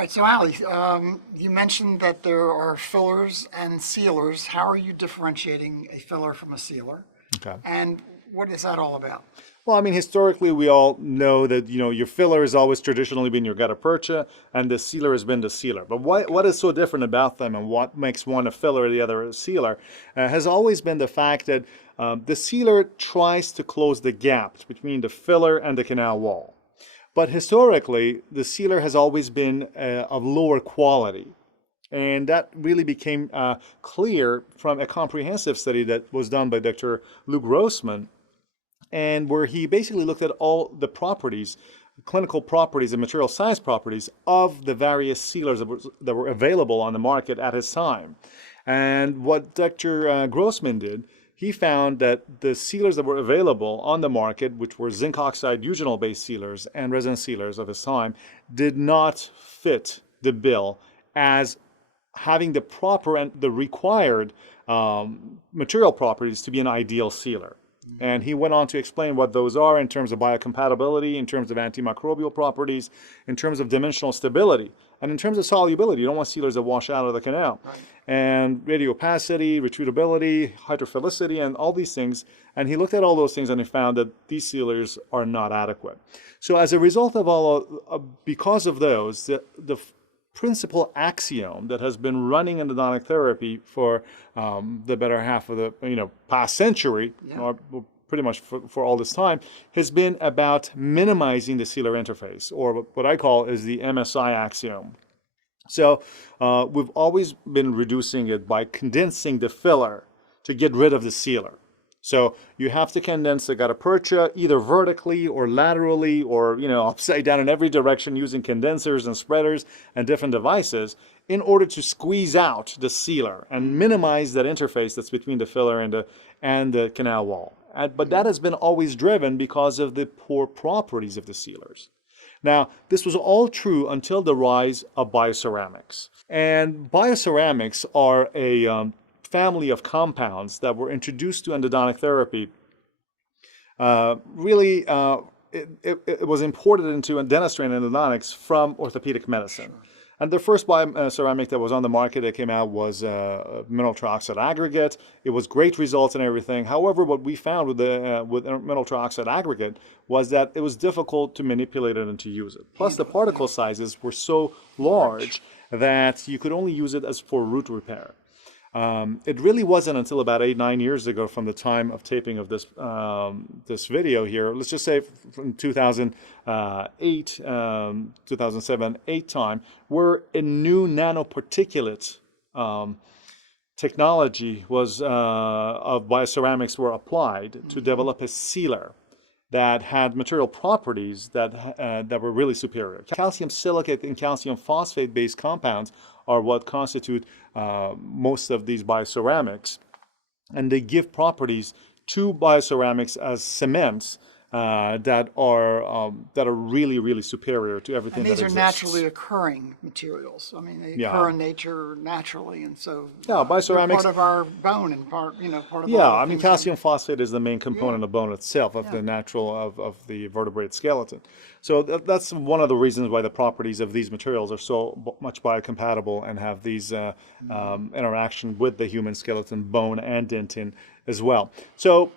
right, so Ali, you mentioned that there are fillers and sealers. How are you differentiating a filler from a sealer? Okay. And what is that all about? Well, I mean, historically, we all know that, your filler has always traditionally been your gutta percha, and the sealer has been the sealer. But what is so different about them, and what makes one a filler and the other a sealer, has always been the fact that the sealer tries to close the gaps between the filler and the canal wall. But historically, the sealer has always been of lower quality. And that really became clear from a comprehensive study that was done by Dr. Lou Grossman, and where he basically looked at all the properties, clinical properties and material science properties of the various sealers that were available on the market at his time. And what Dr. Grossman did, he found that the sealers that were available on the market, which were zinc oxide eugenol-based sealers and resin sealers of his time, did not fit the bill as having the proper and the required material properties to be an ideal sealer. And he went on to explain what those are in terms of biocompatibility, in terms of antimicrobial properties, in terms of dimensional stability, and in terms of solubility. You don't want sealers that wash out of the canal. Right. And radiopacity, retreatability, hydrophilicity, and all these things. And he looked at all those things and he found that these sealers are not adequate. So as a result of because of those, the principal axiom that has been running endodontic therapy for the better half of the past century, or pretty much for all this time, has been about minimizing the sealer interface, or what I call is the MSI axiom. So we've always been reducing it by condensing the filler to get rid of the sealer. So you have to condense the gutta percha either vertically or laterally or upside down in every direction using condensers and spreaders and different devices in order to squeeze out the sealer and minimize that interface that's between the filler and the canal wall. But that has been always driven because of the poor properties of the sealers. Now, this was all true until the rise of bioceramics. And bioceramics are a family of compounds that were introduced to endodontic therapy. It was imported into dentistry and endodontics from orthopedic medicine. Sure. And the first bioceramic that was on the market that came out was mineral trioxide aggregate. It was great results and everything. However, what we found with mineral trioxide aggregate was that it was difficult to manipulate it and to use it. Plus, the particle sizes were so large that you could only use it as for root repair. It really wasn't until about 8-9 years ago from the time of taping of this this video here, let's just say from 2008, 2007-8 time, where a new nanoparticulate technology was of bioceramics were applied to develop a sealer that had material properties that were really superior. Calcium silicate and calcium phosphate based compounds are what constitute most of these bioceramics, and they give properties to bioceramics as cements that are really superior to everything that exists. And these are naturally occurring materials. I mean, they occur in nature naturally, and so bioceramics they're part of our bone and part of I mean, calcium phosphate is the main component of bone itself, of the natural of the vertebrate skeleton. So that's one of the reasons why the properties of these materials are so much biocompatible and have these interaction with the human skeleton, bone, and dentin as well. So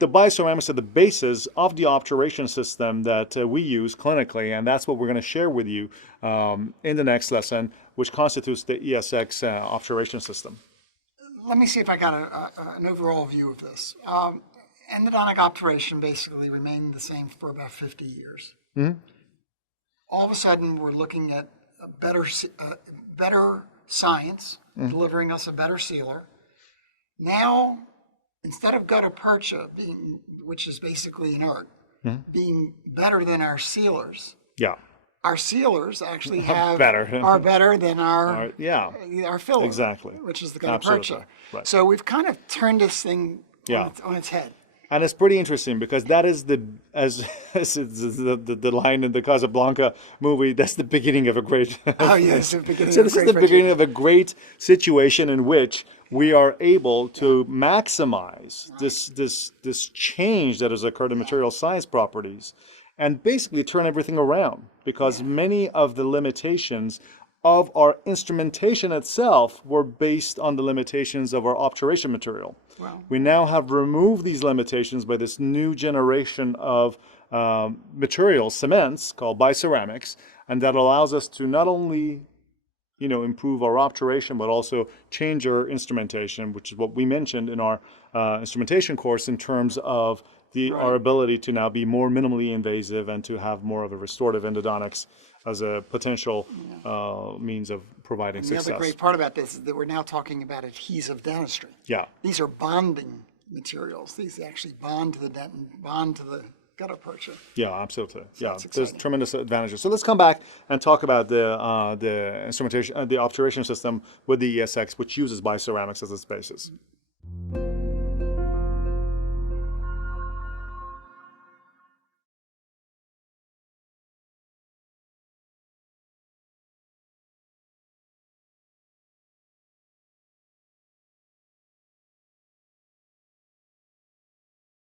the bioceramics are the basis of the obturation system that we use clinically, and that's what we're going to share with you in the next lesson, which constitutes the ESX obturation system. Let me see if I got an overall view of this. Endodontic obturation basically remained the same for about 50 years. Mm-hmm. All of a sudden, we're looking at better science, delivering us a better sealer. Now, instead of gutta percha, which is basically inert, being better than our sealers, our sealers actually are better than our filler, exactly, which is the gutta percha. Right. So we've kind of turned this thing on its head. And it's pretty interesting because that is the line in the Casablanca movie. That's the beginning of a great. It's the beginning. So this is the beginning of a great situation in which we are able to maximize this change that has occurred in material science properties, and basically turn everything around, because many of the limitations of our instrumentation itself were based on the limitations of our obturation material. Wow. We now have removed these limitations by this new generation of materials, cements, called bioceramics, and that allows us to not only improve our obturation, but also change our instrumentation, which is what we mentioned in our instrumentation course in terms of our ability to now be more minimally invasive and to have more of a restorative endodontics as a potential means of providing success. The other great part about this is that we're now talking about adhesive dentistry. Yeah. These are bonding materials. These actually bond to the dent and bond to the gutta percha. Yeah, absolutely. So there's tremendous advantages. So let's come back and talk about the instrumentation, the obturation system with the ESX, which uses bioceramics as its basis.